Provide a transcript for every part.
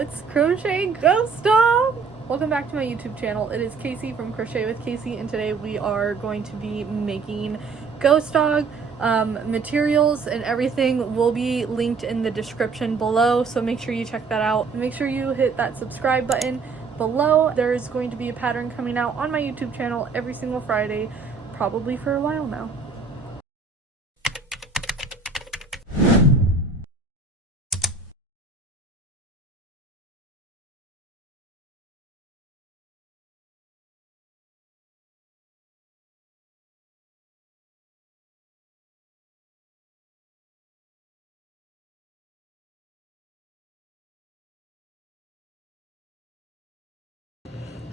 It's Crochet Ghost Dog! Welcome back to my YouTube channel. It is Casey from Crochet with Casey, and today we are going to be making Ghost Dog. Materials and everything will be linked in the description below, so make sure you check that out. Make sure you hit that subscribe button below. There is going to be a pattern coming out on my YouTube channel every single Friday, probably for a while now.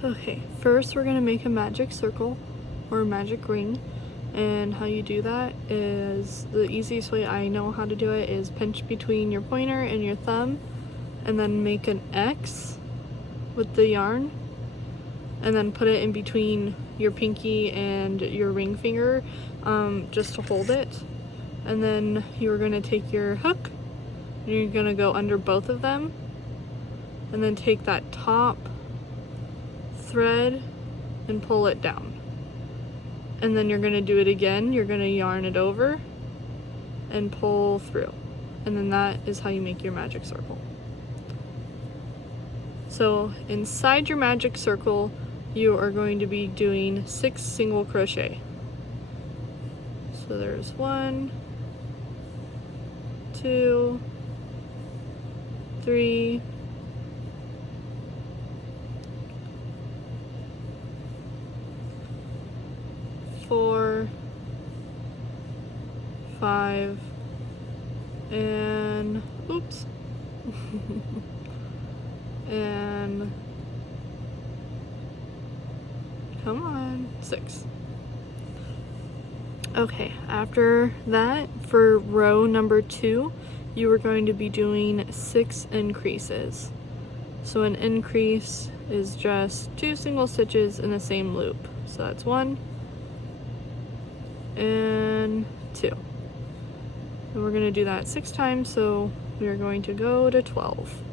Okay, first we're gonna make a magic circle or a magic ring, and how you do that is, the easiest way I know how to do it is pinch between your pointer and your thumb and then make an X with the yarn and then put it in between your pinky and your ring finger, just to hold it. And then you're gonna take your hook and you're gonna go under both of them and then take that top thread and pull it down, and then you're going to do it again. You're going to yarn it over and pull through, and then that is how you make your magic circle. So inside your magic circle you are going to be doing 6 single crochet. So there's 1, 2, 3, 4, 5, and oops, and come on, 6. Okay, after that, for row number 2, you are going to be doing 6 increases. So an increase is just 2 single stitches in the same loop. So that's 1 and 2. And we're going to do that 6 times, so we are going to go to 12.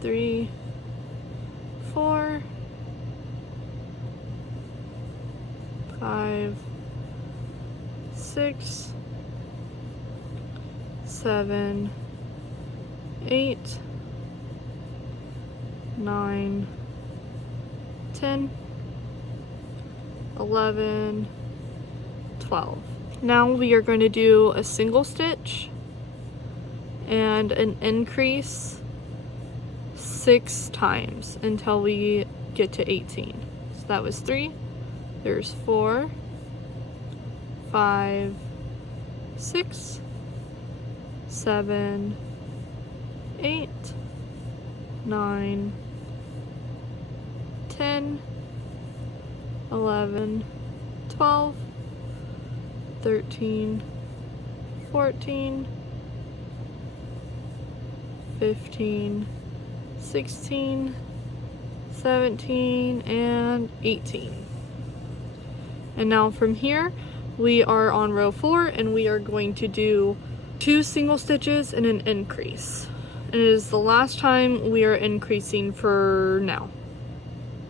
3, 4, 5, 6, 7, 8, 9, 10, 11, 12. Now we are going to do a single stitch and an increase 6 times until we get to 18. So that was 3. There's 4, 5, 6, 7, 8, 9, 10, 11, 12, 13, 14, 15, 16, 17, and 18. And now from here, we are on row 4, and we are going to do 2 single stitches and an increase. And it is the last time we are increasing for now.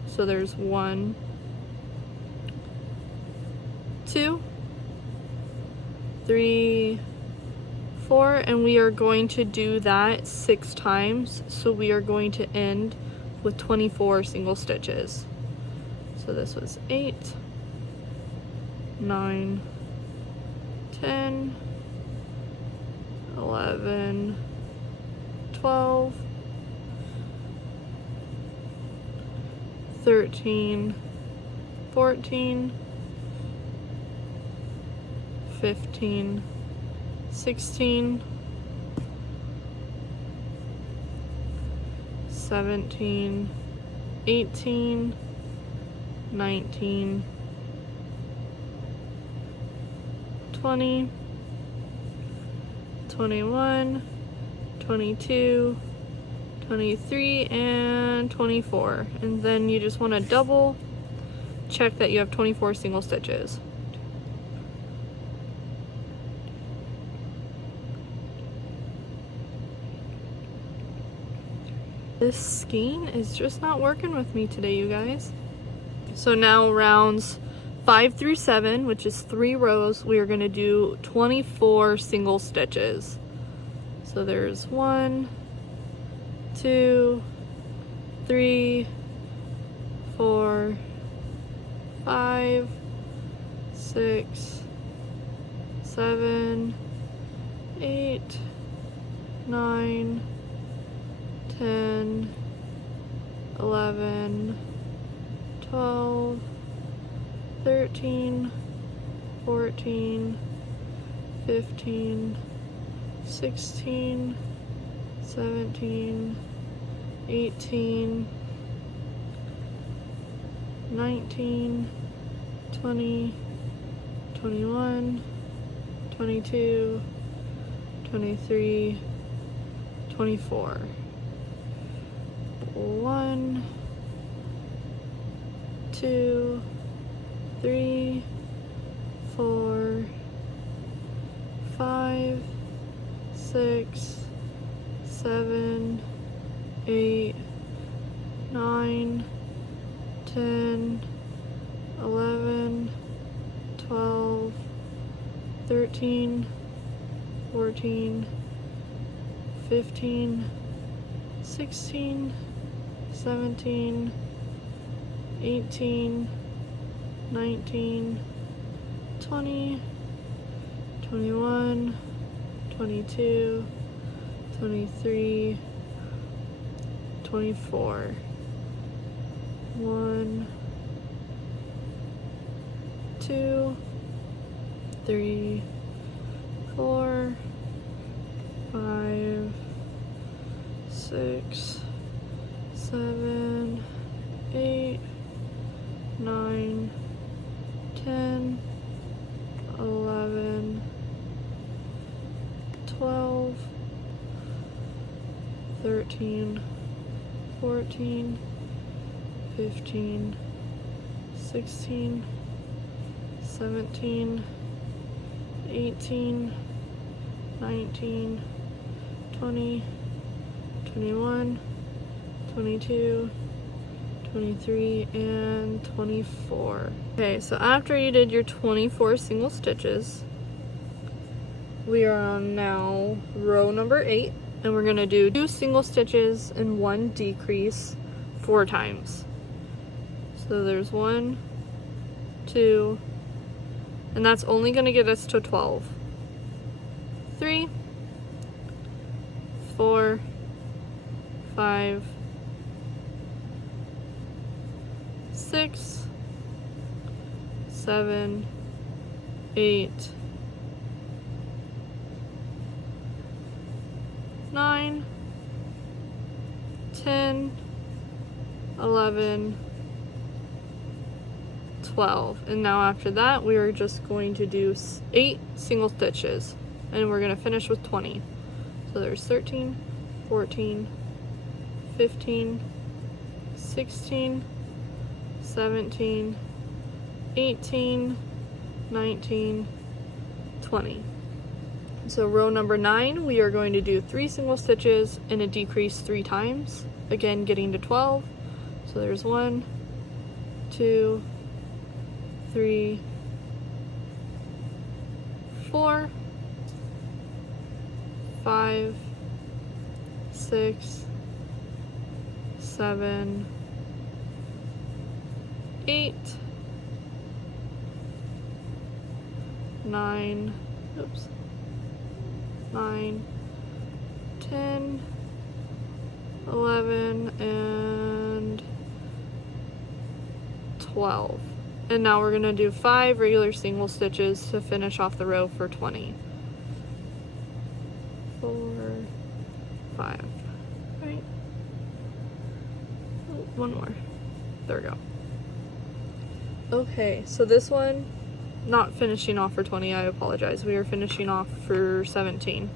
So there's 1, 2, 3, 4, and we are going to do that 6 times. So we are going to end with 24 single stitches. So this was 8, 9, 10, 11, 12, 13, 14, 15, 16, 17, 18, 19, 20, 21, 22, 23, and 24. And then you just want to double check that you have 24 single stitches. This skein is just not working with me today, you guys. So now rounds 5 through 7, which is 3 rows, we are going to do 24 single stitches. So there's 1, 2, 3, 4, 5, 6, 7, 8, 9, 10, 11, 12, 13, 14, 15, 16, 17, 18, 19, 20, 21, 22, 23, 24. 1, 2, 3, 4, 5, 6, 7, 8, 9, 10, 11, 12, 13, 14, 15, 16, 17, 18, 19, 20, 21, 22, 23, 24. 1, 2, 3, 4, 5, 6, 7, 8, 9, 10, 11, 12, 13, 14, 15, 16, 17, 18, 19, 20, 21, 22, 23, and 24. Okay, so after you did your 24 single stitches, we are on now row number 8, and we're going to do 2 single stitches and 1 decrease 4 times. So there's 1, 2, and that's only going to get us to 12. 3, 4, 5, 6, 7, 8, 9, 10, 11, 12. And now after that, we are just going to do 8 single stitches, and we're going to finish with 20. So there's 13, 14, 15, 16, 17, 18, 19, 20. So row number 9, we are going to do 3 single stitches and a decrease 3 times, again getting to 12. So there's 1, 2, 3, 4, 5, 6, 7, 8, 9, 9, 10, 11, and 12. And now we're going to do 5 regular single stitches to finish off the row for 20. 4, 5. Right? Oh, 1 more. There we go. Okay, so this one, not finishing off for 20, I apologize. We are finishing off for 17.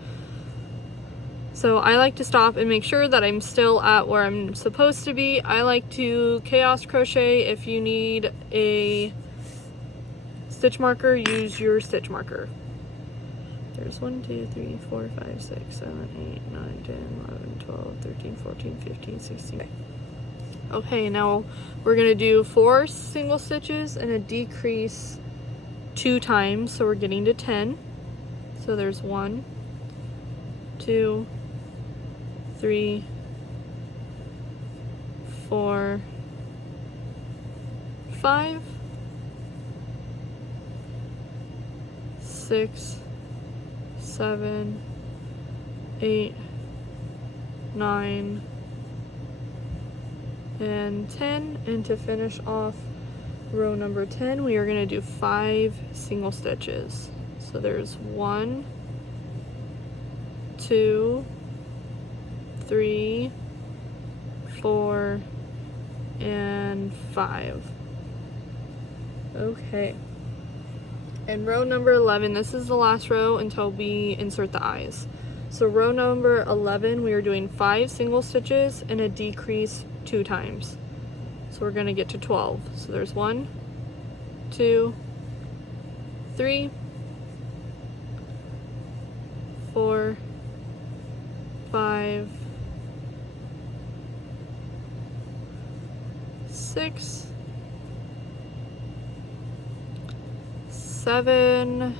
So I like to stop and make sure that I'm still at where I'm supposed to be. I like to chaos crochet. If you need a stitch marker, use your stitch marker. There's 1, 2, 3, 4, 5, 6, 7, 8, 9, 10, 11, 12, 13, 14, 15, 16. Okay, now we're gonna do 4 single stitches and a decrease 2 times, so we're getting to 10. So there's 1, 2, 3, 4, 5, 6, 7, 8, 9, and 10. And to finish off row number 10, we are going to do 5 single stitches. So there's 1, 2, 3, 4, and 5. Okay. And row number 11, this is the last row until we insert the eyes. So row number 11, we are doing 5 single stitches and a decrease 2 times. So we're going to get to 12. So there's 1, 2, 3, 4, 5, 6, 7,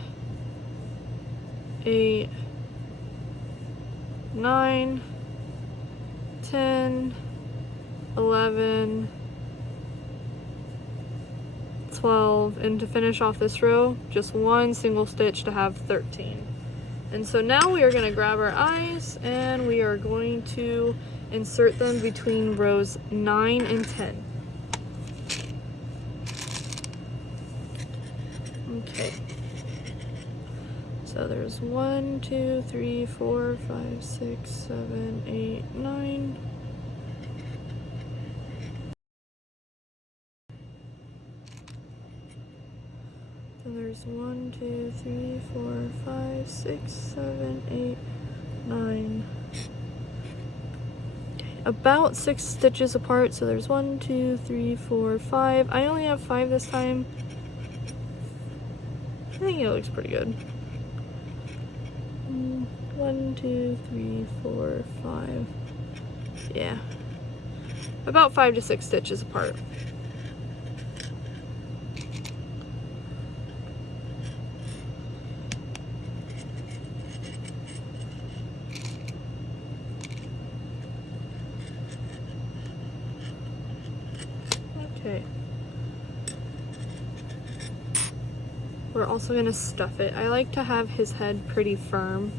8, 9, 10, 11, 12, and to finish off this row, just 1 single stitch to have 13. And so now we are going to grab our eyes and we are going to insert them between rows 9 and 10. Okay. So there's 1, 2, 3, 4, 5, 6, 7, 8, 9. So there's 1, 2, 3, 4, 5, 6, 7, 8, 9. About 6 stitches apart. So there's 1, 2, 3, 4, 5. I only have 5 this time. I think it looks pretty good. 1, 2, 3, 4, 5. Yeah. About 5 to 6 stitches apart. Okay. We're also going to stuff it. I like to have his head pretty firm.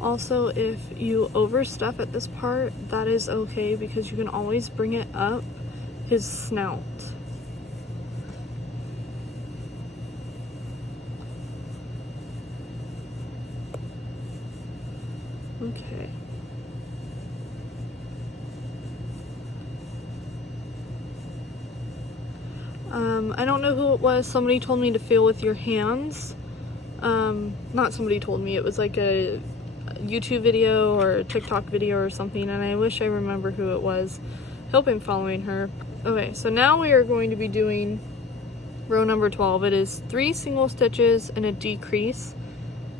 Also, if you overstuff at this part, that is okay because you can always bring it up his snout. Okay. I don't know who it was. Somebody told me to feel with your hands. Not somebody told me. It was like a YouTube video or a TikTok video or something, and I wish I remember who it was. Hope I'm following her. Okay, so now we are going to be doing row number 12. It is 3 single stitches and a decrease.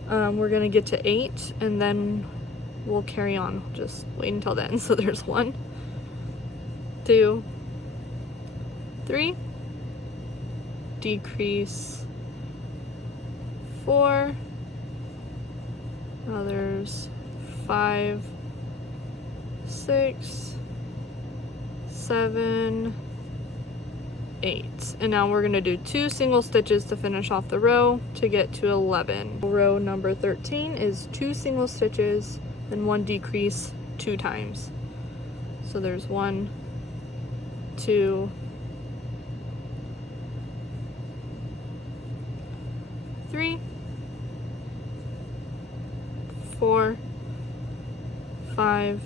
We're going to get to 8, and then we'll carry on. Just wait until then. So there's 1, 2, 3, decrease 4, now there's 5, 6, 7, 8, and now we're going to do 2 single stitches to finish off the row to get to 11. Row number 13 is 2 single stitches and 1 decrease 2 times. So there's 1, 2, 3, 4, 5,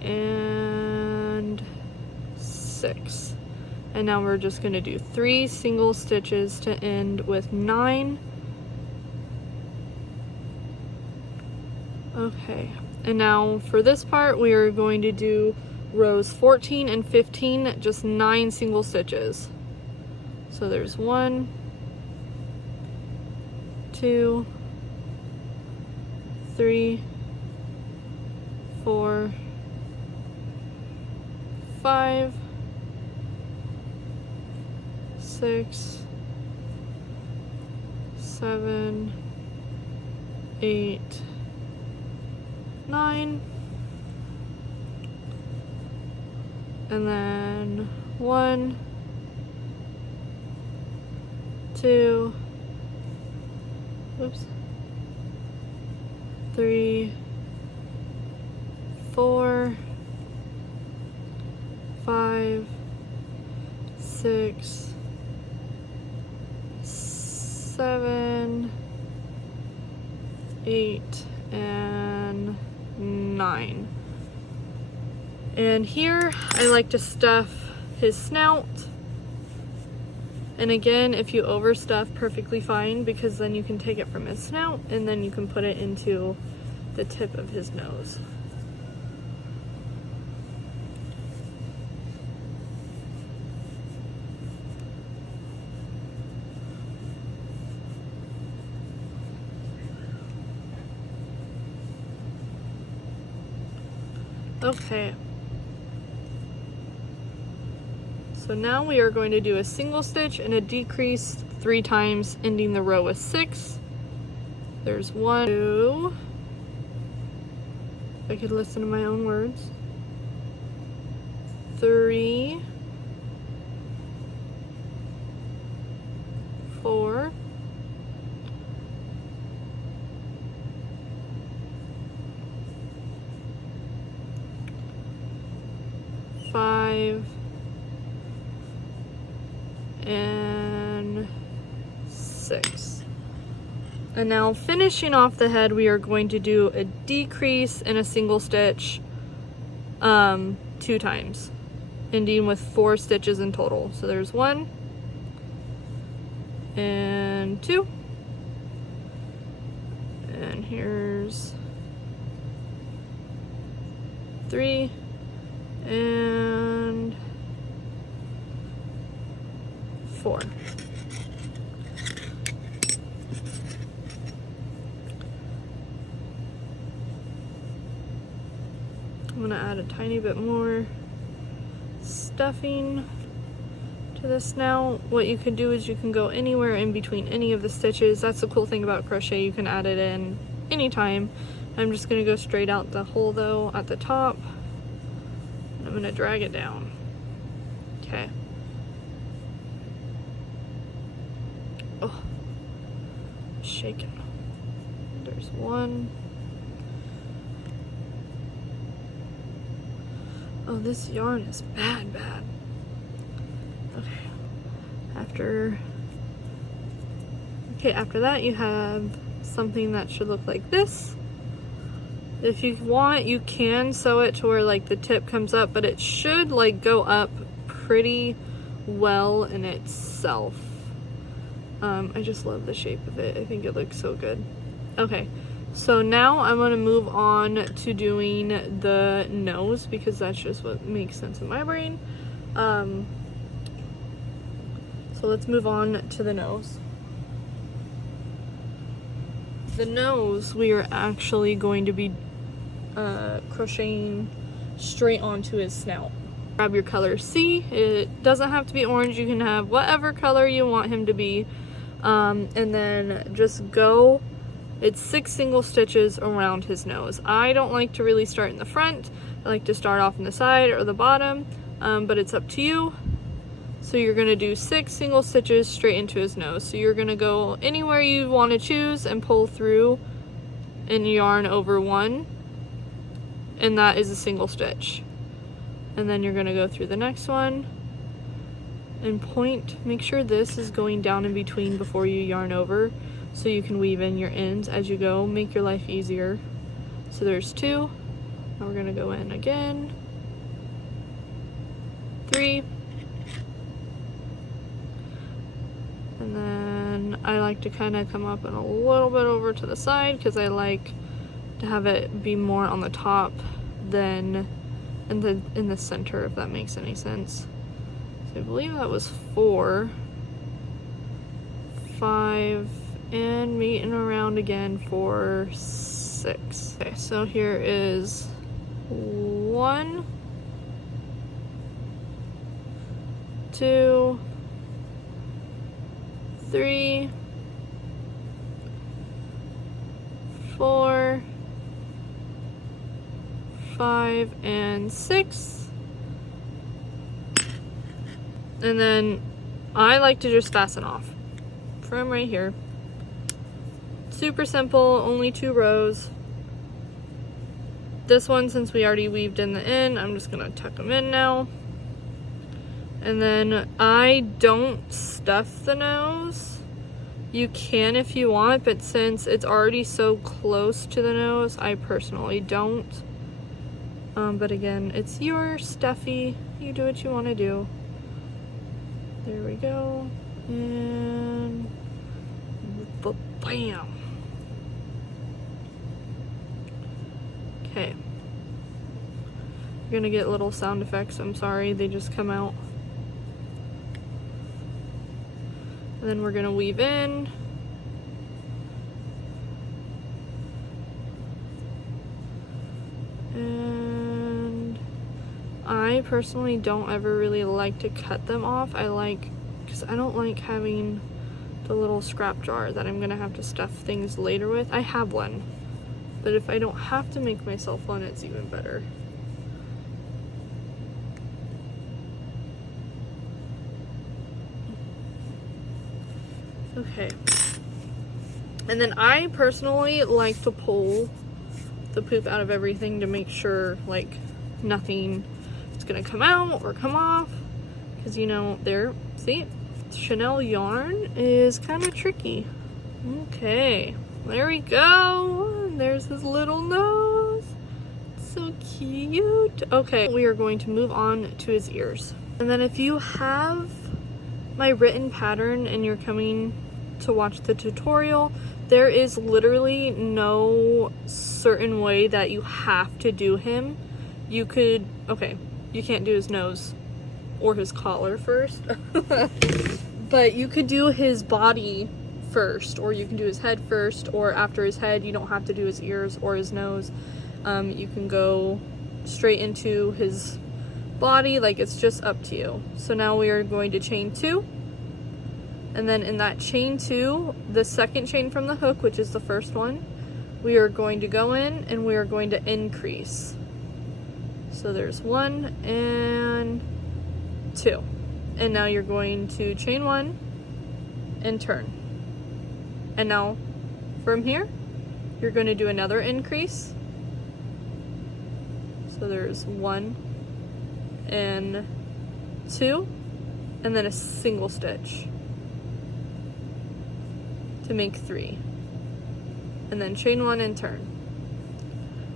and 6. And now we're just going to do 3 single stitches to end with 9. Okay, and now for this part we are going to do rows 14 and 15, just 9 single stitches. So there's 1, 2, 3, 4, 5, 6, 7, 8, 9, and then 1, 2, oops, 3, 4, 5, 6, 7, 8, and 9. And here I like to stuff his snout. And again, if you overstuff, perfectly fine, because then you can take it from his snout and then you can put it into the tip of his nose. Okay. So now we are going to do a single stitch and a decrease 3 times, ending the row with 6. There's 1, 2, I could listen to my own words, 3, 4, 5, and 6. And now finishing off the head, we are going to do a decrease and a single stitch 2 times, ending with 4 stitches in total. So there's 1 and 2, and here's 3 and 4. I'm gonna add a tiny bit more stuffing to this now. What you can do is you can go anywhere in between any of the stitches. That's the cool thing about crochet, you can add it in anytime. I'm just gonna go straight out the hole though at the top. I'm gonna drag it down. Okay. Oh, shaking. There's 1. Oh, this yarn is bad. Okay. After that you have something that should look like this. If you want, you can sew it to where like the tip comes up, but it should like go up pretty well in itself. I just love the shape of it. I think it looks so good. Okay, so now I'm gonna move on to doing the nose because that's just what makes sense in my brain. So let's move on to the nose. The nose, we are actually going to be crocheting straight onto his snout. Grab your color C. It doesn't have to be orange. You can have whatever color you want him to be. And then just go. It's 6 single stitches around his nose. I don't like to really start in the front. I like to start off in the side or the bottom, but it's up to you. So you're gonna do 6 single stitches straight into his nose. So you're gonna go anywhere you want to choose and pull through and yarn over 1, and that is a single stitch. And then you're gonna go through the next one and point. Make sure this is going down in between before you yarn over, so you can weave in your ends as you go. Make your life easier. So there's 2. Now we're gonna go in again. 3. And then I like to kind of come up and a little bit over to the side because I like to have it be more on the top than in the center, if that makes any sense. So I believe that was 4, 5, and meeting around again for 6. Okay, so here is 1, 2, 3, 4, 5, and 6. And then I like to just fasten off from right here. Super simple, only 2 rows. This one, since we already weaved in the end, I'm just gonna tuck them in now. And then I don't stuff the nose. You can if you want, but since it's already so close to the nose, I personally don't. But again, it's your stuffy. You do what you want to do. There we go. And bam. Okay. You're gonna get little sound effects. I'm sorry, they just come out. And then we're gonna weave in. And I personally don't ever really like to cut them off. Because I don't like having the little scrap jar that I'm gonna have to stuff things later with. I have one, but if I don't have to make myself one, it's even better. Okay. And then I personally like to pull the poop out of everything to make sure like nothing is gonna come out or come off, because you know, there, see, Chanel yarn is kind of tricky. Okay, there we go. There's his little nose. So cute. Okay, we are going to move on to his ears. And then if you have my written pattern and you're coming to watch the tutorial, there is literally no certain way that you have to do him. You could, okay, you can't do his nose or his collar first, but you could do his body first, or you can do his head first, or after his head. You don't have to do his ears or his nose. You can go straight into his body, like it's just up to you. So now we are going to chain 2. And then in that chain 2, the second chain from the hook, which is the first one, we are going to go in and we are going to increase. So there's 1 and 2. And now you're going to chain 1 and turn. And now from here, you're going to do another increase. So there's 1 and 2, and then a single stitch to make 3, and then chain 1 and turn.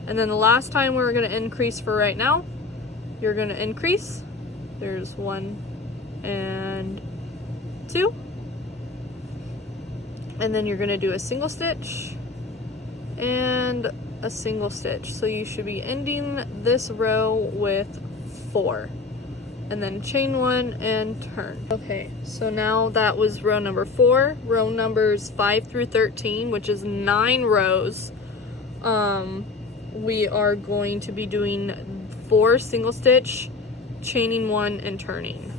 And then the last time we're going to increase for right now, you're going to increase. There's 1 and 2, and then you're going to do a single stitch and a single stitch. So you should be ending this row with 4, and then chain 1 and turn. Okay, so now that was row number 4. Row numbers 5 through 13, which is 9 rows. We are going to be doing 4 single stitch, chaining 1 and turning.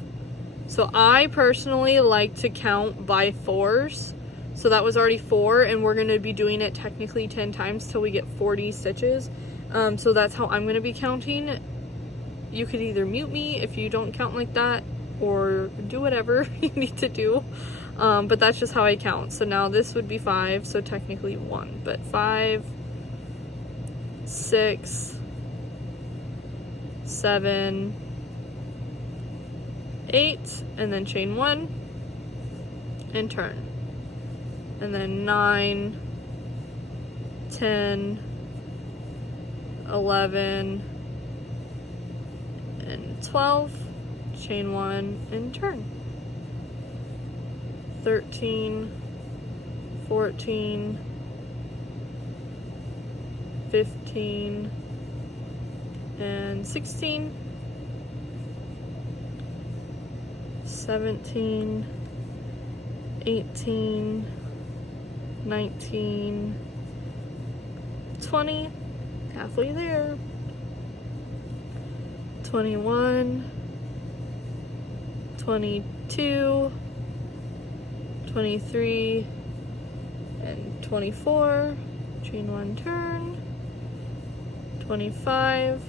So I personally like to count by 4s. So that was already 4, and we're going to be doing it technically 10 times till we get 40 stitches. So that's how I'm going to be counting. You could either mute me if you don't count like that, or do whatever you need to do. But that's just how I count. So now this would be 5, so technically 1. But 5, 6, 7, 8, and then chain 1 and turn. And then 9, 10, 11, and 12, chain 1 and turn. 13, 14, 15, and 16, 17, 18, 19, 20, halfway there, 21, 22, 23, and 24, chain 1, turn, 25,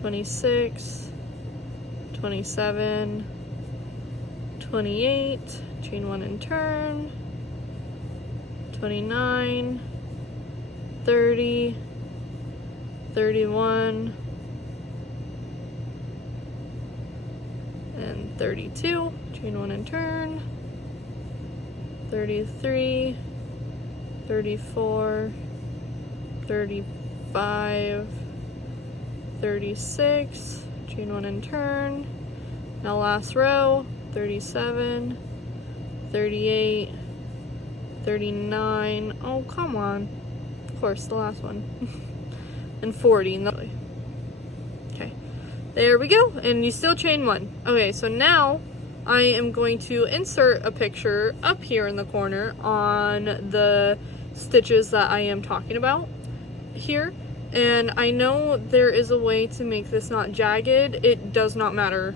26, 27, 28, chain 1 and turn, 29, 30, 31, and 32, chain 1 and turn, 33, 34, 35, 36, chain 1 and turn. Now last row, 37, 38, 39, oh come on, of course the last one, and 40. Okay, there we go, and you still chain 1. Okay, so now I am going to insert a picture up here in the corner on the stitches that I am talking about here. And I know there is a way to make this not jagged. It does not matter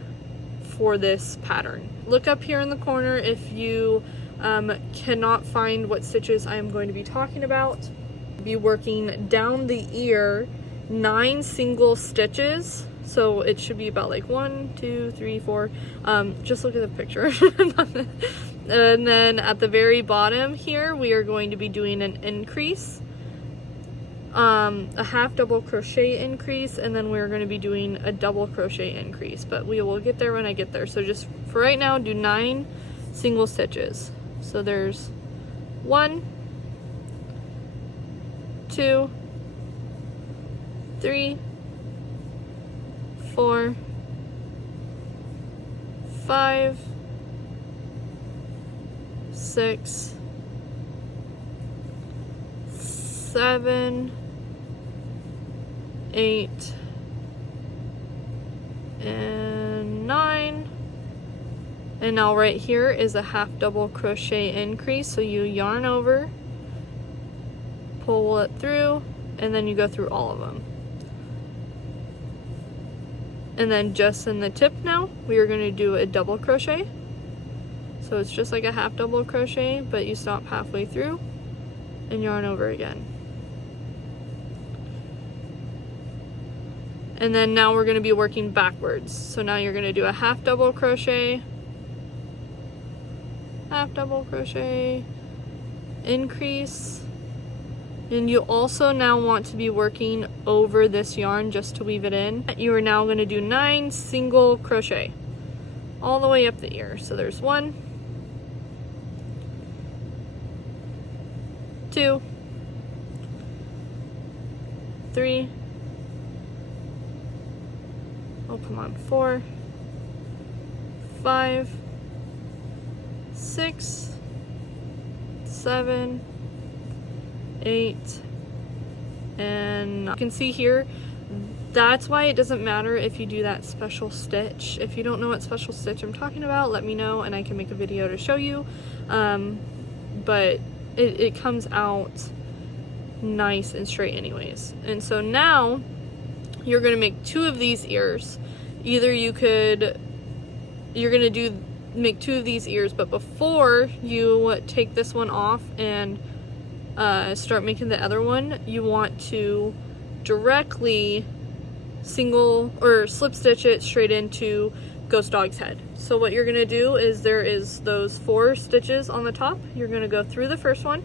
for this pattern. Look up here in the corner if you cannot find what stitches I am going to be talking about. Be working down the ear 9 single stitches. So it should be about like 1, 2, 3, 4. Just look at the picture. And then at the very bottom here, we are going to be doing an increase, a half double crochet increase, and then we're going to be doing a double crochet increase. But we will get there when I get there. So just for right now, do 9 single stitches. So there's 1, 2, 3, 4, 5, 6, 7, 8, and 9. And now right here is a half double crochet increase. So you yarn over, pull it through, and then you go through all of them. And then just in the tip now, we are going to do a double crochet. So it's just like a half double crochet, but you stop halfway through and yarn over again. And then now we're going to be working backwards. So now you're going to do a half double crochet, half double crochet, increase. And you also now want to be working over this yarn just to weave it in. You are now going to do 9 single crochet all the way up the ear. So there's 1, 2, 3, oh come on, 4, 5, 6, 7, 8, and you can see here, that's why it doesn't matter if you do that special stitch. If you don't know what special stitch I'm talking about, let me know and I can make a video to show you. But it comes out nice and straight anyways. And so now you're going to make 2 of these ears. Either you're going to make 2 of these ears, but before you take this one off and start making the other one, you want to directly single or slip stitch it straight into Ghost Dog's head. So what you're going to do is there is those 4 stitches on the top. You're going to go through the first one.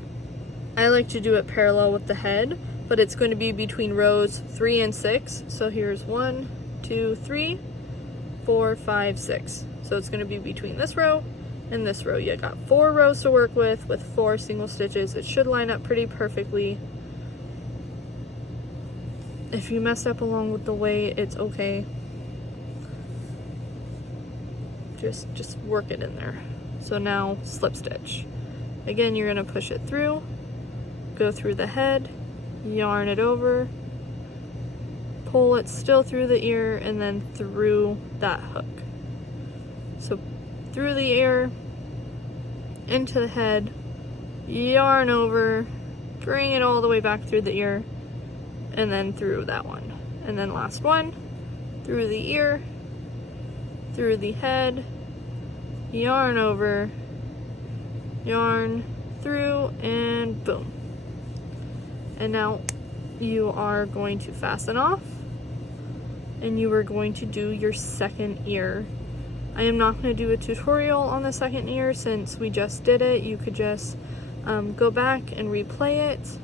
I like to do it parallel with the head, but it's going to be between rows 3 and 6. So here's 1, 2, 3, 4, 5, 6. So it's going to be between this row and this row. You got 4 rows to work with 4 single stitches. It should line up pretty perfectly. If you messed up along with the way, it's okay. Just work it in there. So now slip stitch. Again, you're going to push it through, go through the head, yarn it over, pull it still through the ear, and then through that hook. So through the ear, into the head, yarn over, bring it all the way back through the ear, and then through that one. And then last one, through the ear, through the head, yarn over, yarn through, and boom. And now you are going to fasten off, and you are going to do your second ear. I am not going to do a tutorial on the second ear since we just did it. You could just go back and replay it,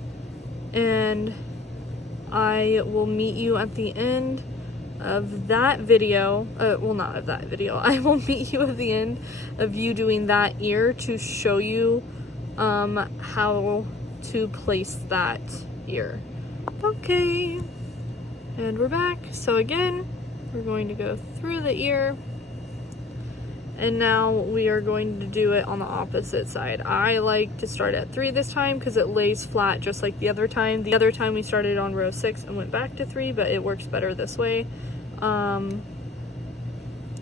and I will meet you at the end of that video. Well, not of that video. I will meet you at the end of you doing that ear to show you how to place that ear. Okay, and we're back. So again, we're going to go through the ear, and now we are going to do it on the opposite side. I like to start at 3 this time because it lays flat just like the other time. The other time we started on row 6 and went back to 3, but it works better this way.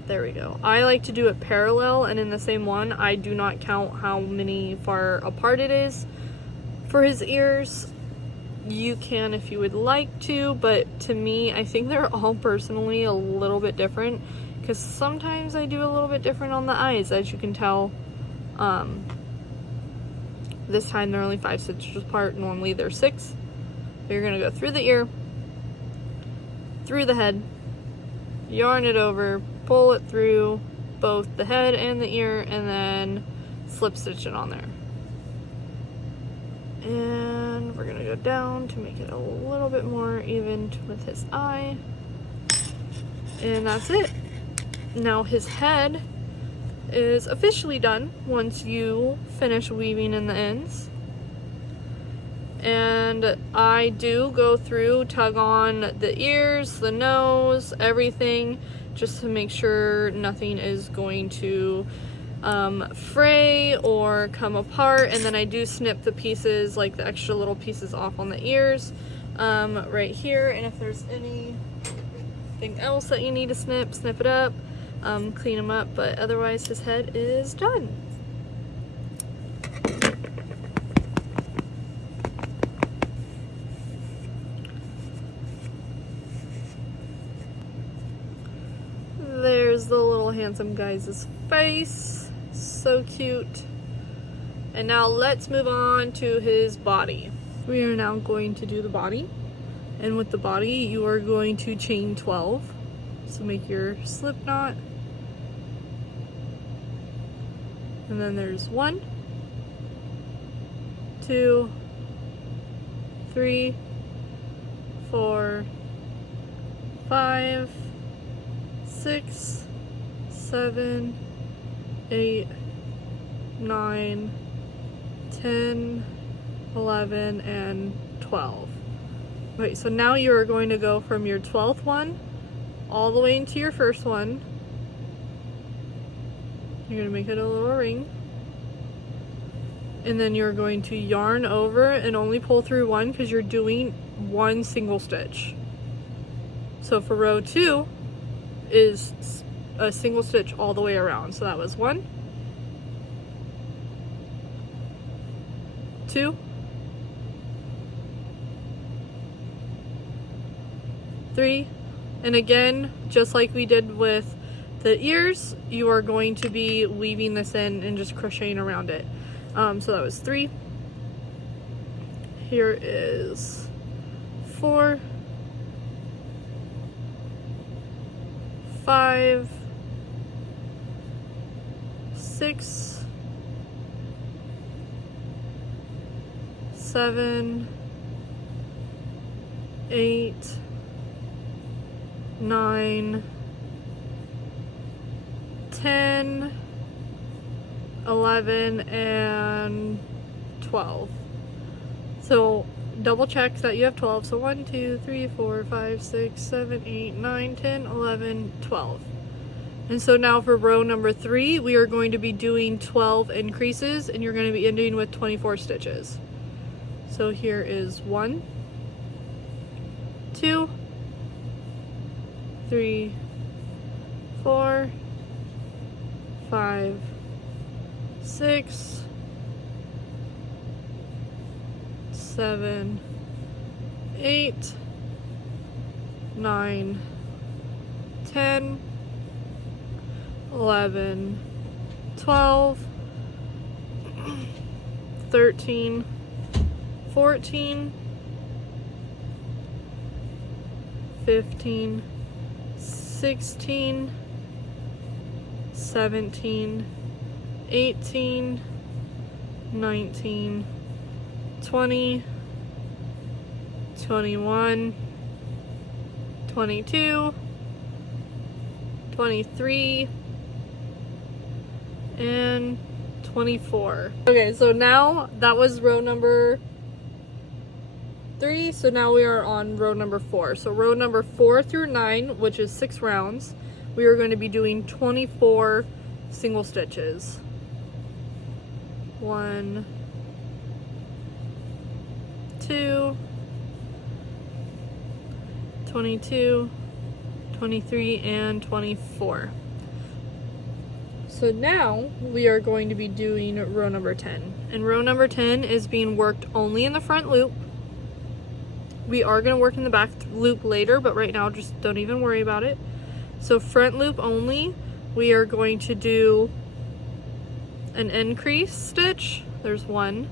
There we go. I like to do it parallel, and in the same one, I do not count how many far apart it is for his ears. You can if you would like to, but to me, I think they're all personally a little bit different, because sometimes I do a little bit different on the eyes, as you can tell. This time they're only 5 stitches apart. Normally they're 6. So you're gonna go through the ear, through the head, yarn it over, pull it through both the head and the ear, and then slip stitch it on there. And we're gonna go down to make it a little bit more even with his eye. And that's it. Now his head is officially done once you finish weaving in the ends. And I do go through, tug on the ears, the nose, everything, just to make sure nothing is going to fray or come apart. And then I do snip the pieces, like the extra little pieces off on the ears right here. And if there's anything else that you need to snip, snip it up, clean them up, but otherwise his head is done. There's the little handsome guy's face. So cute. And now let's move on to his body. We are now going to do the body. And with the body, you are going to chain 12. So make your slip knot. And then there's 1, 2, 3, 4, 5, 6, 7, 8, 9, 10, 11, and 12. Wait, so now you are going to go from your 12th one all the way into your first one. You're going to make it a little ring. And then you're going to yarn over and only pull through one because you're doing one single stitch. So for row 2 is a single stitch all the way around. So that was 1, 2, 3, and again, just like we did with the ears, you are going to be weaving this in and just crocheting around it. So that was 3. Here is 4, 5, 6, 7, 8, 9, 10, 11, and 12. So double check that you have 12. So 1, 2, 3, 4, 5, 6, 7, 8, 9, 10, 11, 12. And so now for row number 3, we are going to be doing 12 increases, and you're going to be ending with 24 stitches. So here is 1, 2, 3, 4, 5, 6, 7, 8, 9, 10, 11, 12, 13, 14, 15, 16, 17, 18, 19, 20, 21, 22, 23, and 24. Okay, so now that was row number 3, so now we are on row number 4. So row number 4 through 9, which is 6 rounds, we are going to be doing 24 single stitches. 1, 2, 22, 23, and 24. So now we are going to be doing row number 10. And row number 10 is being worked only in the front loop. We are going to work in the back loop later, but right now just don't even worry about it. So front loop only, we are going to do an increase stitch. There's 1,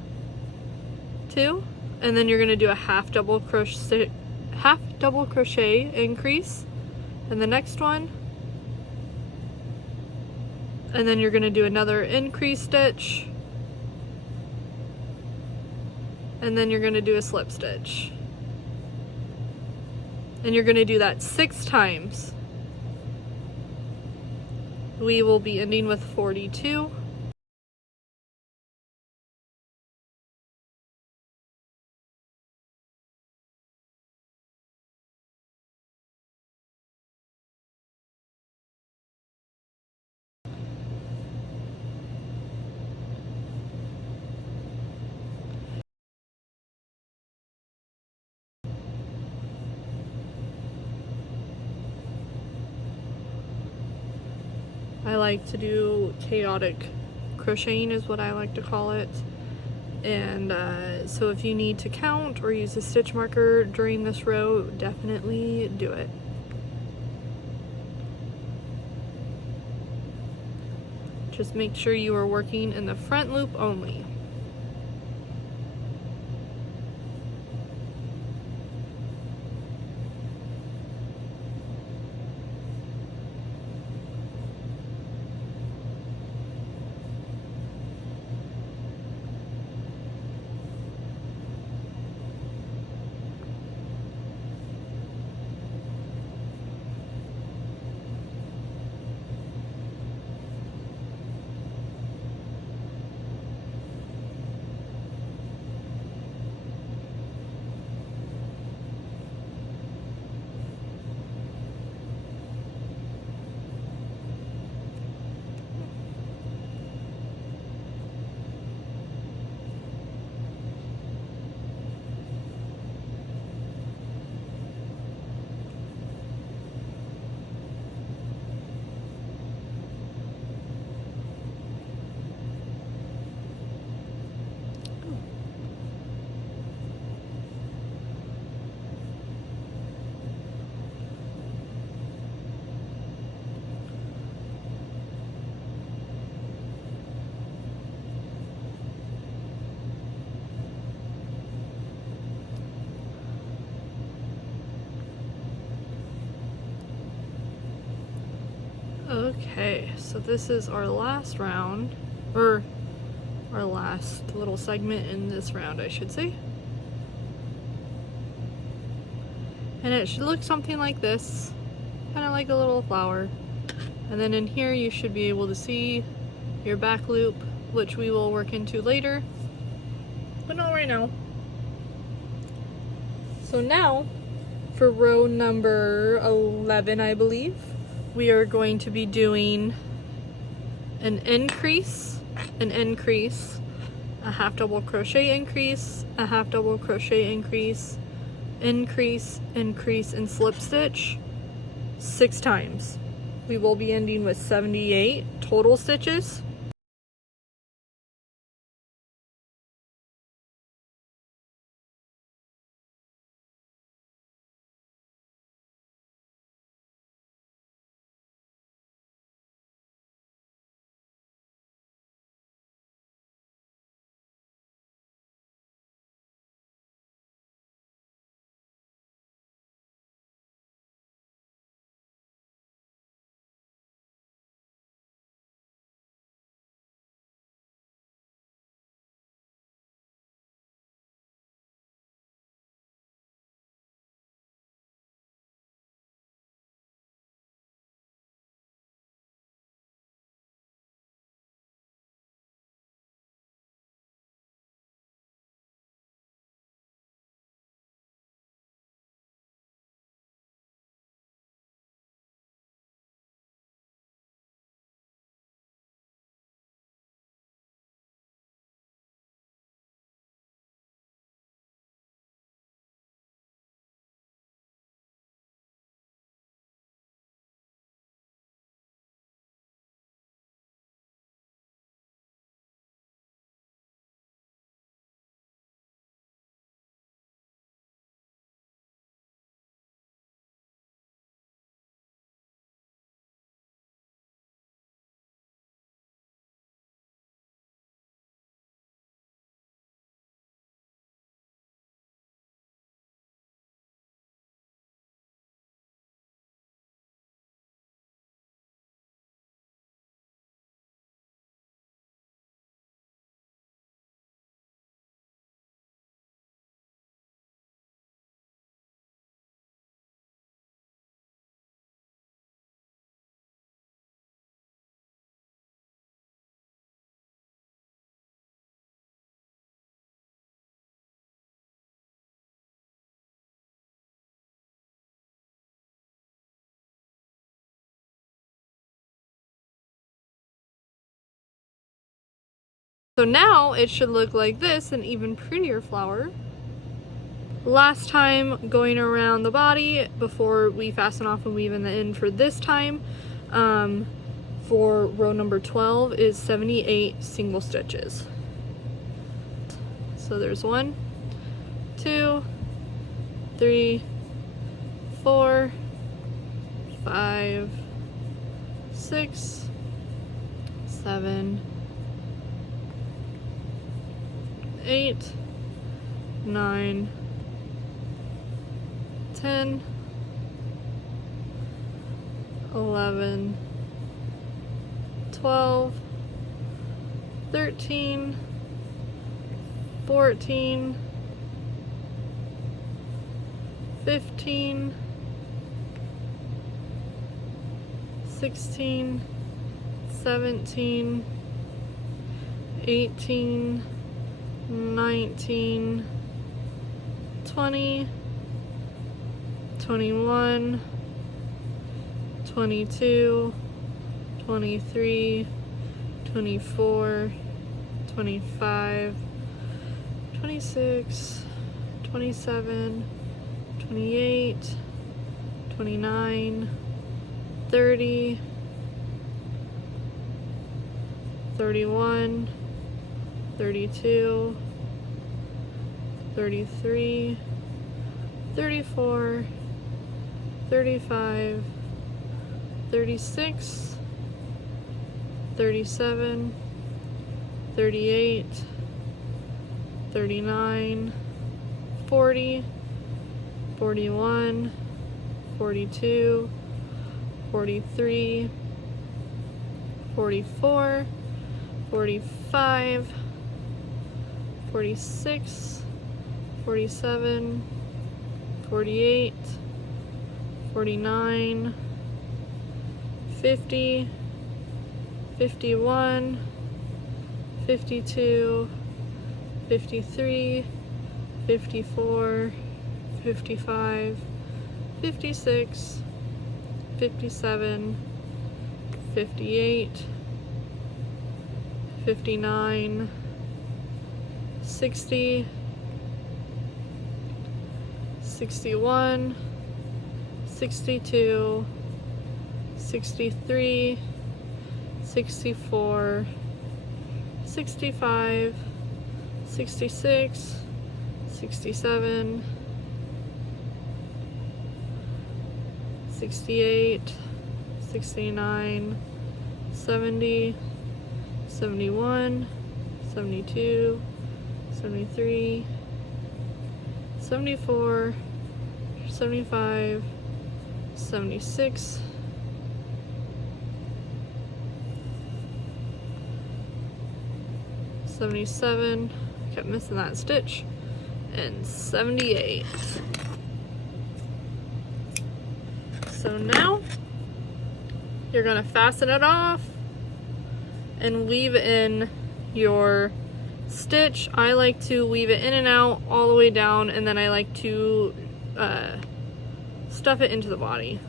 2, and then you're going to do a half double crochet increase in the next one. And then you're going to do another increase stitch, and then you're going to do a slip stitch, and you're going to do that 6 times. We will be ending with 42. I like to do chaotic crocheting is what I like to call it. And so if you need to count or use a stitch marker during this row, definitely do it. Just make sure you are working in the front loop only. Okay, so this is our last round, or our last little segment in this round, I should say. And it should look something like this, kind of like a little flower. And then in here you should be able to see your back loop, which we will work into later, but not right now. So now, for row number 11, I believe, we are going to be doing an increase, a half double crochet increase, a half double crochet increase, increase, increase, and slip stitch 6 times. We will be ending with 78 total stitches. So now it should look like this, an even prettier flower. Last time going around the body before we fasten off and weave in the end for this time, for row number 12 is 78 single stitches. So there's 1, 2, 3, 4, 5, 6, 7, 8, 9, 10, 11, 12, 13, 14, 15, 16, 17, 18, 19, 20, 21, 22, 23, 24, 25, 26, 27, 28, 29, 30, 31, 32, 33, 34, 35, 36, 37, 38, 39, 40, 41, 42, 43, 44, 45, 46, 47, 48, 49, 50, 51, 52, 53, 54, 55, 56, 57, 58, 59, 60, 61, 62, 63, 64, 65, 66, 67, 68, 69, 70, 71, 72, 73, 74, 75, 76, 77, kept missing that stitch, and 78. So now you're gonna fasten it off and weave in your stitch. I like to weave it in and out all the way down, and then I like to stuff it into the body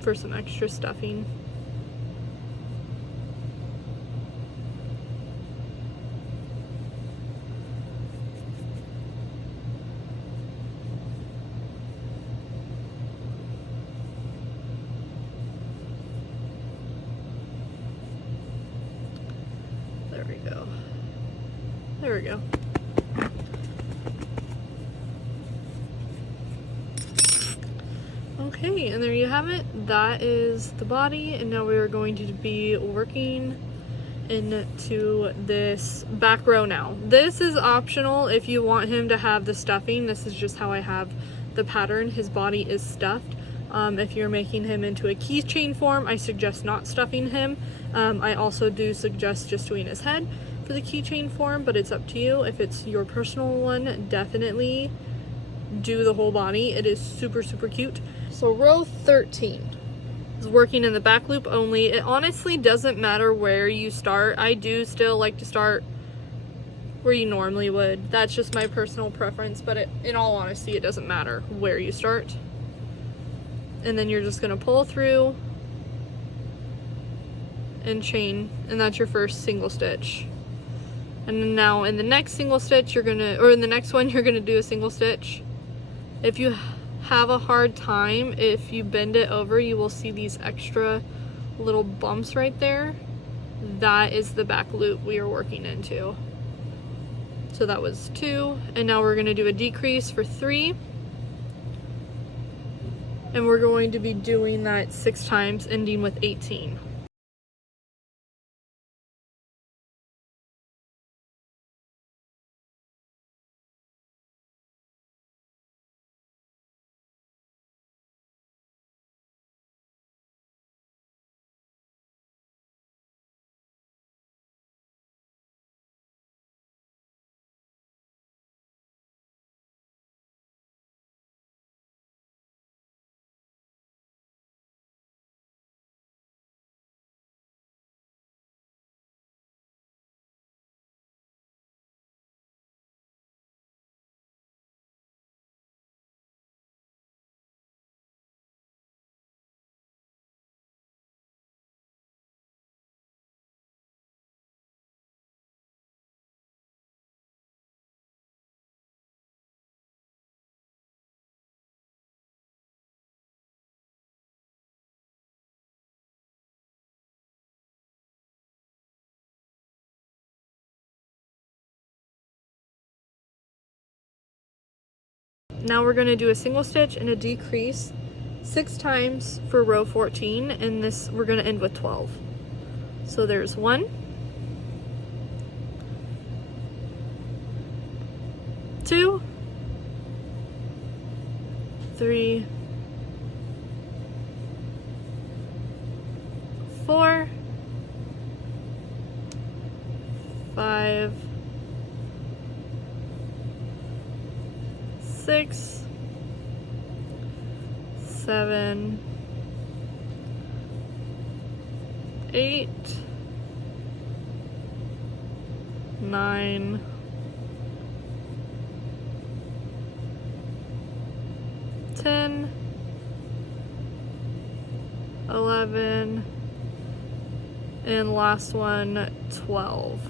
for some extra stuffing. There we go. There we go. Okay, and there you have it. That is the body, and now we are going to be working into this back row now. This is optional if you want him to have the stuffing. This is just how I have the pattern. His body is stuffed. If you're making him into a keychain form, I suggest not stuffing him. I also do suggest just doing his head for the keychain form, but it's up to you. If it's your personal one, definitely do the whole body. It is super, super cute. So row 13 is working in the back loop only. It honestly doesn't matter where you start. I do still like to start where you normally would. That's just my personal preference, but in all honesty, it doesn't matter where you start. And then you're just gonna pull through and chain, and that's your first single stitch. And then now in the next single stitch, in the next one, you're gonna do a single stitch. If you have a hard time, if you bend it over, you will see these extra little bumps right there. That is the back loop we are working into. So that was 2, and now we're gonna do a decrease for 3. And we're going to be doing that 6 times, ending with 18. Now we're going to do a single stitch and a decrease 6 times for row 14, and this we're going to end with 12. So there's 1, 2, 3, 4, 5, 6, 7, 8, 9, 10, 11, and last one, 12.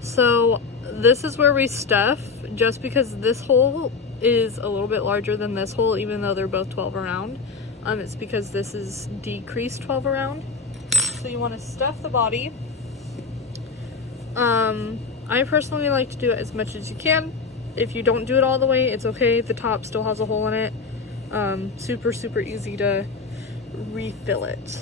So this is where we stuff, just because this hole is a little bit larger than this hole, even though they're both 12 around. It's because this is decreased 12 around. So you want to stuff the body. I personally like to do it as much as you can. If you don't do it all the way, it's okay. The top still has a hole in it. Super, super easy to refill it.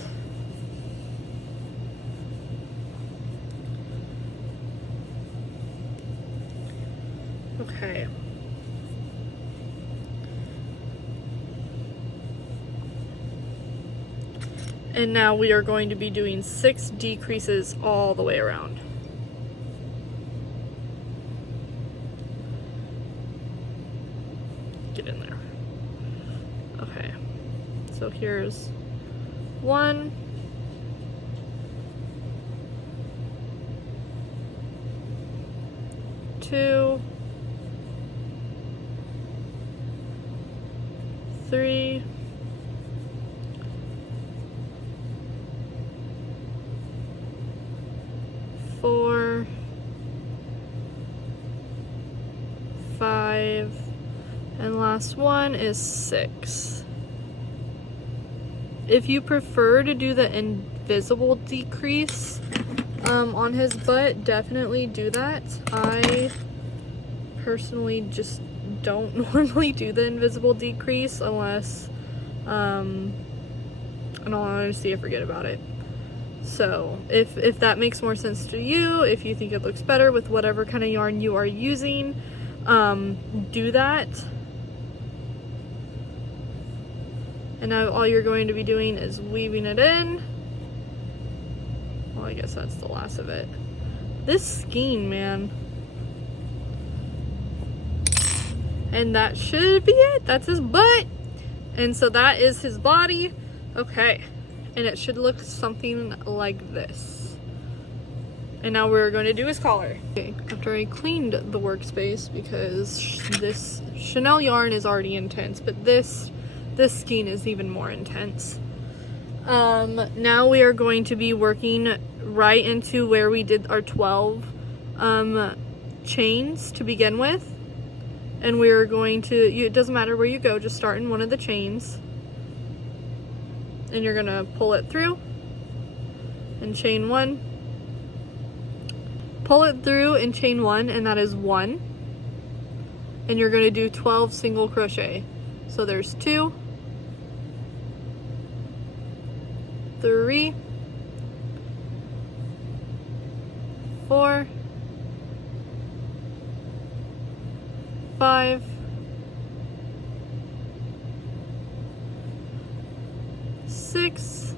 Okay. And now we are going to be doing 6 decreases all the way around. Get in there. Okay. So here's 1. 2. 3. 4. 5. And last one is 6. If you prefer to do the invisible decrease on his butt, definitely do that. I personally just don't normally do the invisible decrease unless, in all honesty, I forget about it. So if that makes more sense to you, if you think it looks better with whatever kind of yarn you are using, do that. And now all you're going to be doing is weaving it in. Well, I guess that's the last of it. This skein, man. And that should be it. That's his butt. And so that is his body. Okay. And it should look something like this. And now we're going to do his collar. Okay, after I cleaned the workspace, because this Chanel yarn is already intense, but this skein is even more intense. Now we are going to be working right into where we did our 12 chains to begin with. And we're going to, it doesn't matter where you go, just start in one of the chains. And you're gonna pull it through and chain 1. Pull it through and chain 1, and that is 1. And you're gonna do 12 single crochet. So there's 2, 3, 4, 5, 6,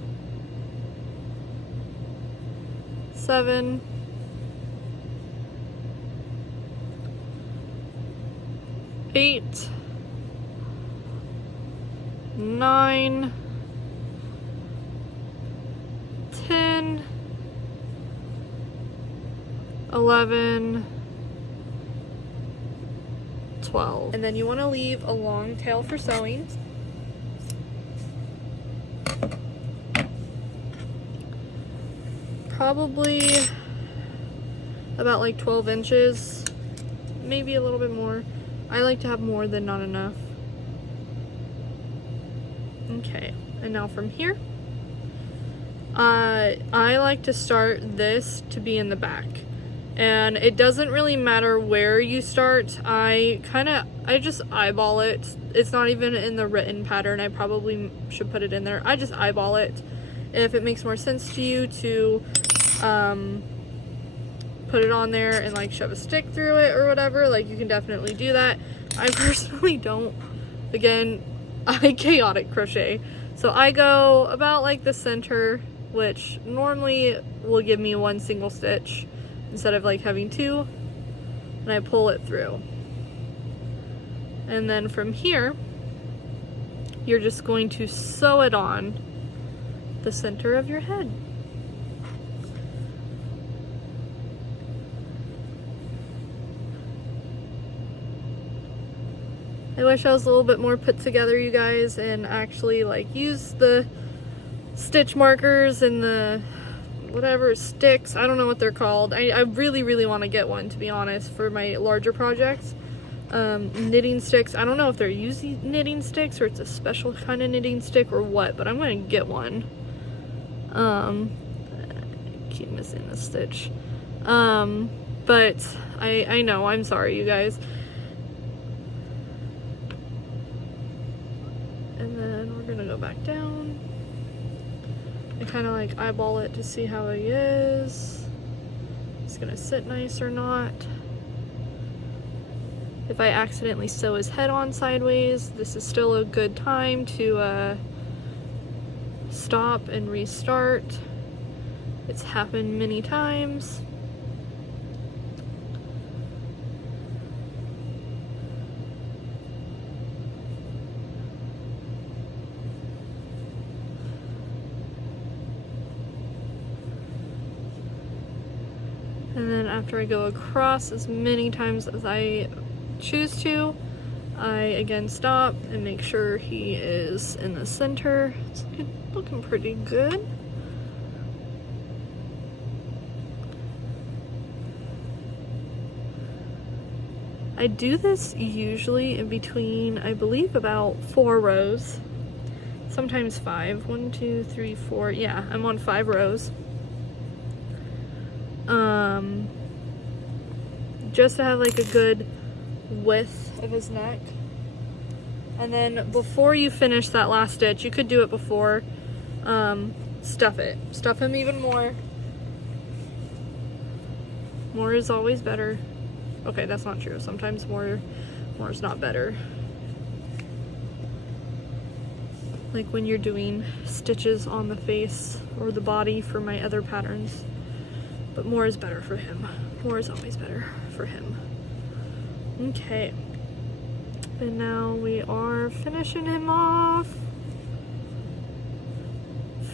7, 8, 9, 10, 11, 12. And then you want to leave a long tail for sewing. Probably about like 12 inches, maybe a little bit more. I like to have more than not enough. Okay, and now from here, I like to start this to be in the back. And it doesn't really matter where you start. I just eyeball it. It's not even in the written pattern. I probably should put it in there. I just eyeball it. And if it makes more sense to you to put it on there and like shove a stick through it or whatever, like you can definitely do that. I personally don't. Again, I chaotic crochet. So I go about like the center, which normally will give me 1 single stitch instead of like having 2, and I pull it through. And then from here, you're just going to sew it on the center of your head. I wish I was a little bit more put together, you guys, and actually like use the stitch markers and the whatever, sticks. I don't know what they're called. I really, really want to get one, to be honest, for my larger projects. Knitting sticks. I don't know if they're using knitting sticks or it's a special kind of knitting stick or what, but I'm going to get one. I keep missing the stitch. But I know, I'm sorry, you guys. And then we're gonna go back down. I kind of like eyeball it to see how he is. It's gonna sit nice or not. If I accidentally sew his head on sideways, this is still a good time to stop and restart. It's happened many times. And then after I go across as many times as I choose to, I again stop and make sure he is in the center. It's looking pretty good. I do this usually in between, I believe, about 4 rows, sometimes 5. 1, 2, 3, 4. Yeah, I'm on 5 rows. Just to have like a good width of his neck. And then before you finish that last stitch, you could do it before, stuff it. Stuff him even more. More is always better. Okay, that's not true. Sometimes more is not better. Like when you're doing stitches on the face or the body for my other patterns. But more is better for him. More is always better for him. Okay. And now we are finishing him off.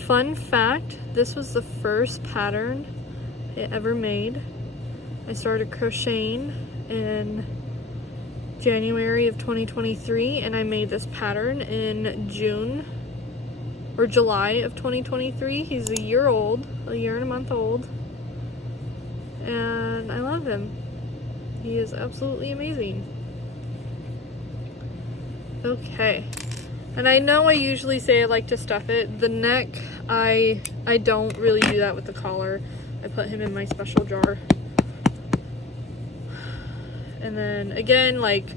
Fun fact, this was the first pattern I ever made. I started crocheting in January of 2023 and I made this pattern in June or July of 2023. He's a year and a month old. And I love him. He is absolutely amazing. Okay. And I know I usually say I like to stuff it. The neck, I don't really do that with the collar. I put him in my special jar. And then again, like,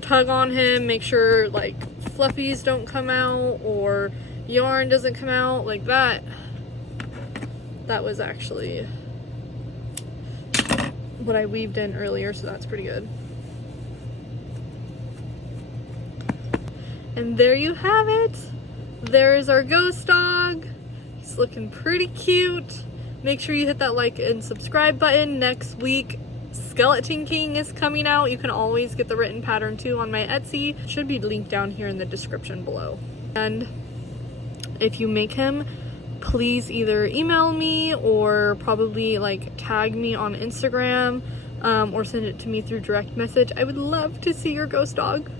tug on him, make sure like fluffies don't come out or yarn doesn't come out like that. That was actually what I weaved in earlier, so that's pretty good. And there you have it. There's our ghost dog. He's looking pretty cute. Make sure you hit that like and subscribe button. Next week, Skeleton King is coming out. You can always get the written pattern too on my Etsy. It should be linked down here in the description below. And if you make him, please either email me or probably like tag me on Instagram or send it to me through direct message. I would love to see your ghost dog.